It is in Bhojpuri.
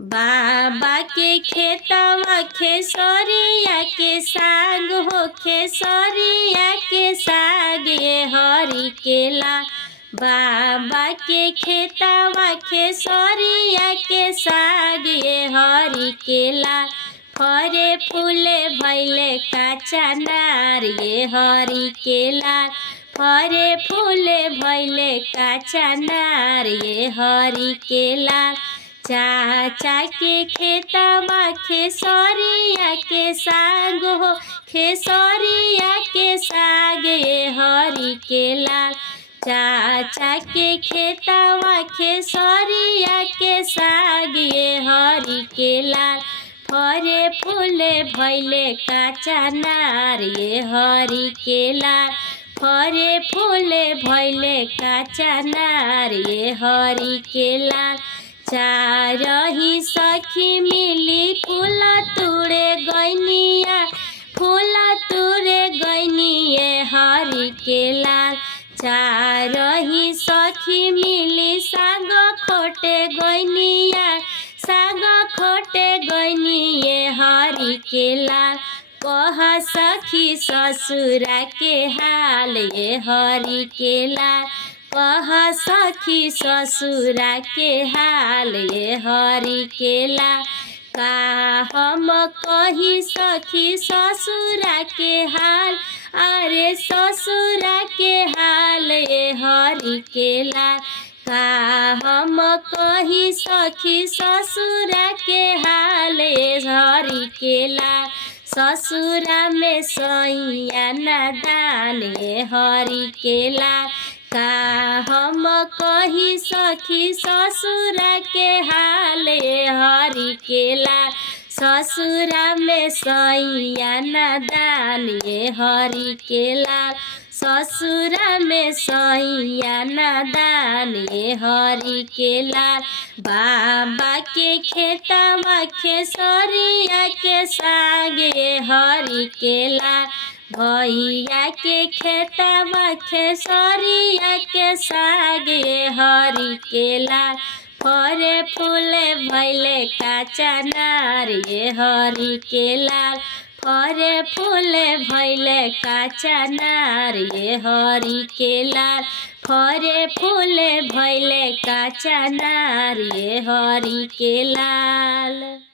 बाबा के खेतवा खेसरिया के साग हो, खेसरिया के साग ये हरि केला। बाबा के खेतवा खेसरिया के साग ये हरि केला। फरे फूले भैले काचा नार ये हरि केला। फरे फूले भैले काचा नार ये हरि केला। चाचा के खेतवा खेसरिया के साग हो, खेसरिया के साग ये हरि केला। चाचा के खेतवा खेसरिया के साग ये हरि केला। फरे फूले भैले काचा नार ये हरि केला। फरे फूले भैले काचा नार ये हरि केला। चारही सखी मिली फूल तुड़े गैनिया, फूल तुड़े गैनिए हरि केला। चारही सखी मिली साग खोटे गैनिया, साग खोटे गैनिए हरि केला। कह सखी ससुरा के हाल ये हरि केला। कह सखी ससुरा के हाल ये हरि केला। का हम कही सखी ससुरा के हाल, अरे ससुरा के हाल ये हरि केला। का हम कही सखी ससुरा के हाल ये हरि केला। ससुरा में सैया नादान ये हरि केला। का हम कही सखी ससुरा के हाल ये हरि केला। ससुरा में सैया नादान ये हरि केला। ससुरा में सैया नादान ये हरि केला। बाबा के खेतवा खेसरिया के साग ये हरि केला। भैया के खेतवा खेसरिया के साग ये हरि केला। फरे फूले भैले काचा नार ये हरि केला। फरे फूले भैले काचा नार ये हरि केला। फरे फूले भैले काचा नार ये हरि केला।